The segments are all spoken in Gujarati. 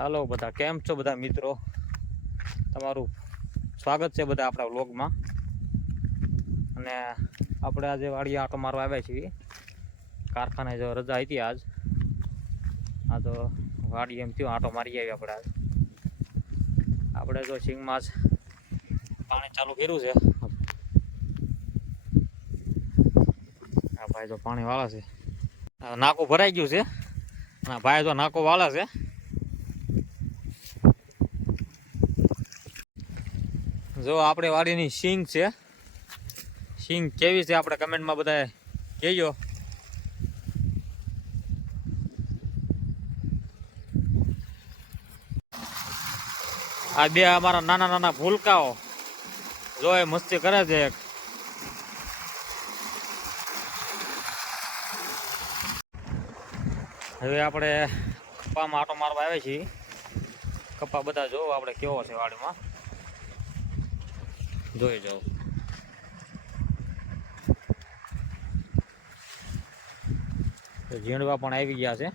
હાલો બધા, કેમ છો બધા મિત્રો? તમારું સ્વાગત છે બધા આપણા વ્લોગમાં. અને આપણે આજે વાડીએ આંટો મારવા આવ્યા છીએ. કારખાને જો રજા હતી આજ, તો વાડી એમ થયું આંટો મારી આવી આપણે જો સિંગમાં જ પાણી ચાલુ કર્યું છે. આ ભાઈ જો પાણી વાળા છે, નાકું ભરાઈ ગયું છે અને ભાઈ જો નાકો વાળા છે. જો આપણે વાડીની સિંગ છે, સિંગ કેવી છે આપણે કમેન્ટમાં બધા કહેજો. આ બે અમારા નાના નાના ભૂલકાઓ જો એ મસ્તી કરે છે. હવે આપણે કપામાં આંટો મારવા આવ્યા છીએ. કપા બધા જો આપણે કેવો છે વાડીમાં, જોઈ જાઓ. ઝીણવા પણ આવી ગયા છે.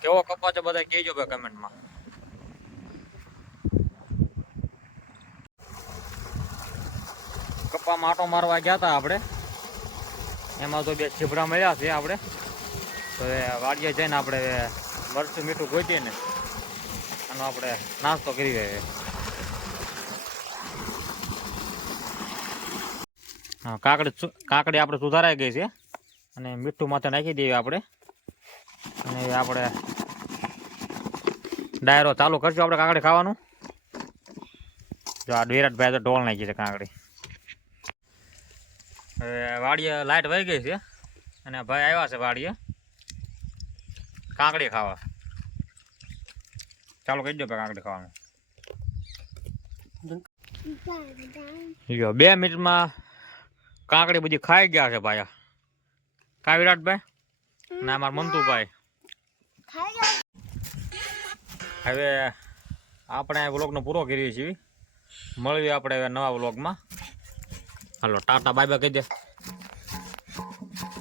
કેવો કપા છે બધા કહેજો ભાઈ કમેન્ટમાં. કપામાં આંટો મારવા ગયા હતા આપણે, એમાં તો બે છીપડા મળ્યા છે આપણે. તો વાડીએ જઈને આપણે મરચું મીઠું ગોતીએ ને આનો આપણે નાસ્તો કરી દઈએ. હા, કાકડી આપણે સુધારાઈ ગઈ છે અને મીઠું માથે નાખી દઈએ આપણે. અને આપણે ડાયરો ચાલુ કરશું આપણે કાકડી ખાવાનું. જો આ વિરાટભાઈ તો ઢોળ નાખી છે કાકડી. હવે વાડીએ લાઇટ વહી ગઈ છે અને ભાઈ આવ્યા છે વાડીએ કાકડી ખાવા. ચાલુ કરી દો કાકડી ખાવાનું. 2 મિનિટમાં કાકડી બધી ખાઈ ગયા છે ભાઈ. કા વિરાટભાઈ ને અમારા મંતુભાઈ. હવે આપણે વ્લોગનો પૂરો કરીએ છીએ. મળીએ આપણે નવા વ્લોગમાં. હાલો ટાટા બાય બાય કહી દે.